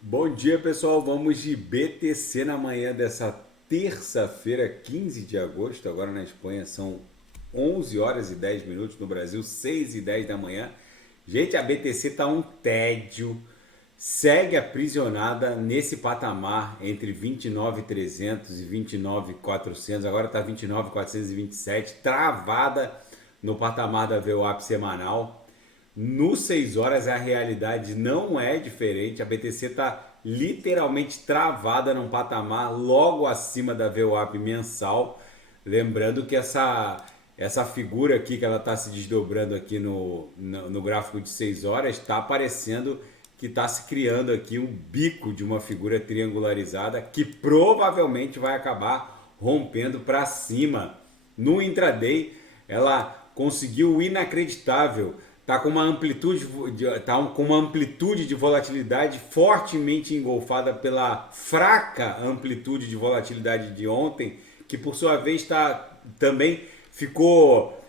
Bom dia, pessoal. Vamos de BTC na manhã dessa terça-feira, 15 de agosto. Agora na Espanha são 11 horas e 10 minutos, no Brasil 6 e 10 da manhã. Gente, a BTC tá um tédio. Segue aprisionada nesse patamar entre 29.300 e 29.400. Agora tá 29.427, travada no patamar da VWAP semanal. No 6 horas a realidade não é diferente. A BTC está literalmente travada num patamar logo acima da VWAP mensal. Lembrando que essa figura aqui que ela está se desdobrando aqui no gráfico de 6 horas está aparecendo que está se criando aqui um bico de uma figura triangularizada que provavelmente vai acabar rompendo para cima. No intraday ela conseguiu o inacreditável. Está com uma amplitude de volatilidade fortemente engolfada pela fraca amplitude de volatilidade de ontem, que por sua vez também ficou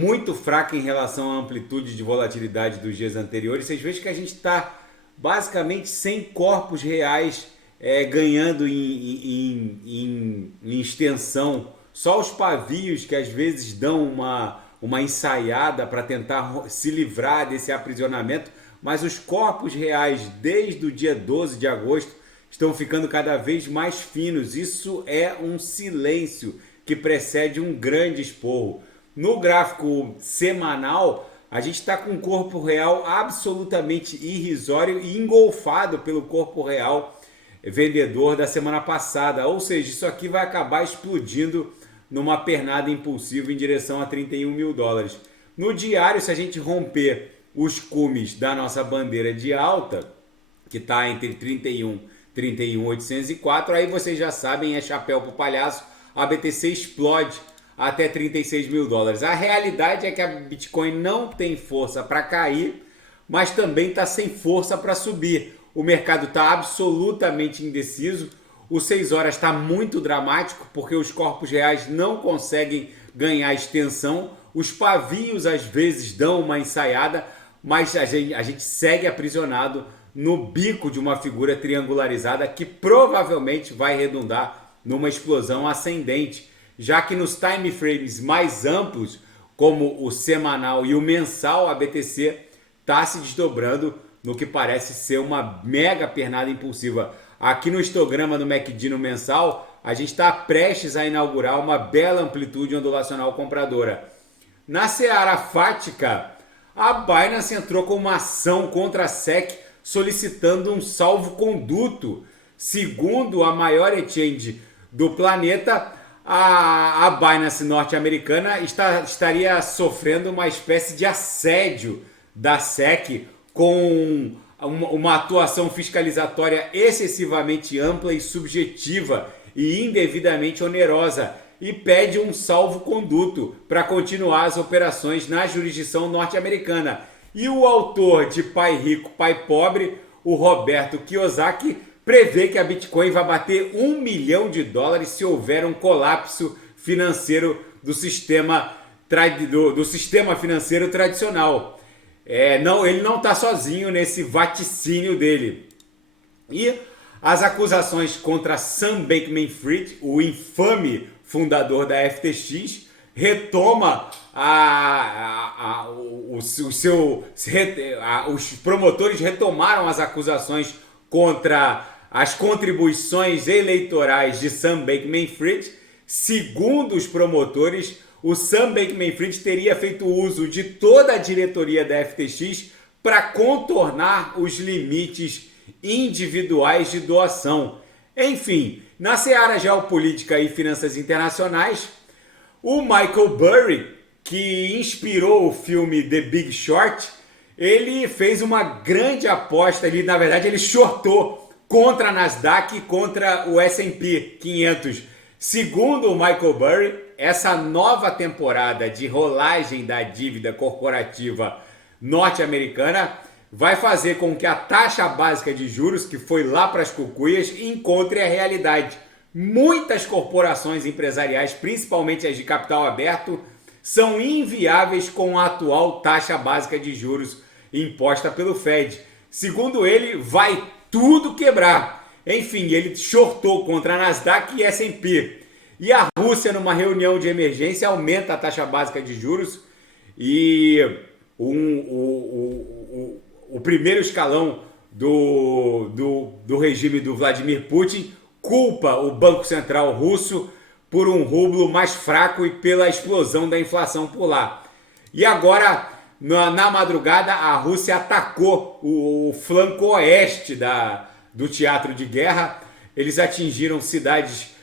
muito fraca em relação à amplitude de volatilidade dos dias anteriores. Vocês veem que a gente está basicamente sem corpos reais ganhando em extensão. Só os pavios que às vezes dão uma ensaiada para tentar se livrar desse aprisionamento, mas os corpos reais desde o dia 12 de agosto estão ficando cada vez mais finos. Isso é um silêncio que precede um grande esporro. No gráfico semanal, a gente está com um corpo real absolutamente irrisório e engolfado pelo corpo real vendedor da semana passada. Ou seja, isso aqui vai acabar explodindo numa pernada impulsiva em direção a 31 mil dólares. No diário, se a gente romper os cumes da nossa bandeira de alta, que está entre 31 e 31.804, aí vocês já sabem, é chapéu pro palhaço, a BTC explode até 36 mil dólares. A realidade é que a Bitcoin não tem força para cair, mas também está sem força para subir. O mercado está absolutamente indeciso. O 6 horas está muito dramático porque os corpos reais não conseguem ganhar extensão. Os pavios às vezes dão uma ensaiada, mas a gente segue aprisionado no bico de uma figura triangularizada que provavelmente vai redundar numa explosão ascendente, já que nos time frames mais amplos, como o semanal e o mensal, a BTC está se desdobrando no que parece ser uma mega pernada impulsiva. Aqui no histograma do MACD no mensal, a gente está prestes a inaugurar uma bela amplitude ondulacional compradora. Na seara fática, a Binance entrou com uma ação contra a SEC solicitando um salvo-conduto. Segundo a maior exchange do planeta, a Binance norte-americana estaria sofrendo uma espécie de assédio da SEC com uma atuação fiscalizatória excessivamente ampla e subjetiva e indevidamente onerosa e pede um salvo-conduto para continuar as operações na jurisdição norte-americana. E o autor de Pai Rico, Pai Pobre, o Roberto Kiyosaki, prevê que a Bitcoin vai bater $1 milhão se houver um colapso financeiro do sistema financeiro tradicional. Ele não está sozinho nesse vaticínio dele. E as acusações contra Sam Bankman-Fried, o infame fundador da FTX, retoma os promotores retomaram as acusações contra as contribuições eleitorais de Sam Bankman-Fried. Segundo os promotores, o Sam Bankman-Fried teria feito uso de toda a diretoria da FTX para contornar os limites individuais de doação. Enfim, na seara geopolítica e finanças internacionais, o Michael Burry, que inspirou o filme The Big Short, ele fez uma grande aposta, na verdade ele shortou contra a Nasdaq e contra o S&P 500. Segundo o Michael Burry, essa nova temporada de rolagem da dívida corporativa norte-americana vai fazer com que a taxa básica de juros, que foi lá para as cucuias, encontre a realidade. Muitas corporações empresariais, principalmente as de capital aberto, são inviáveis com a atual taxa básica de juros imposta pelo Fed. Segundo ele, vai tudo quebrar. Enfim, ele shortou contra a Nasdaq e S&P. E a Rússia, numa reunião de emergência, aumenta a taxa básica de juros e o primeiro escalão do regime do Vladimir Putin culpa o Banco Central russo por um rublo mais fraco e pela explosão da inflação por lá. E agora, na madrugada, a Rússia atacou o flanco oeste do teatro de guerra. Eles atingiram cidades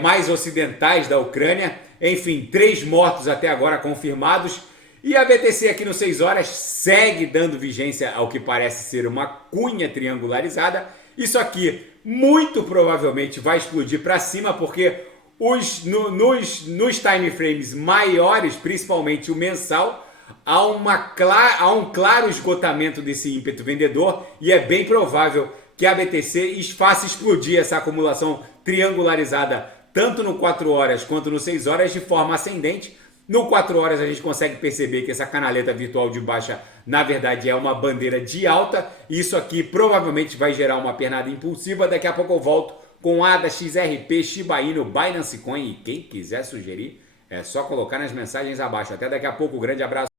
mais ocidentais da Ucrânia. Enfim, 3 mortos até agora confirmados. E a BTC aqui no 6 horas segue dando vigência ao que parece ser uma cunha triangularizada. Isso aqui muito provavelmente vai explodir para cima, porque nos time frames maiores, principalmente o mensal, há um claro esgotamento desse ímpeto vendedor e é bem provável que a BTC faça explodir essa acumulação triangularizada tanto no 4 horas quanto no 6 horas de forma ascendente. No 4 horas a gente consegue perceber que essa canaleta virtual de baixa na verdade é uma bandeira de alta. Isso aqui provavelmente vai gerar uma pernada impulsiva. Daqui a pouco eu volto com ADA, XRP, Shiba Inu, Binance Coin e quem quiser sugerir é só colocar nas mensagens abaixo. Até daqui a pouco, grande abraço.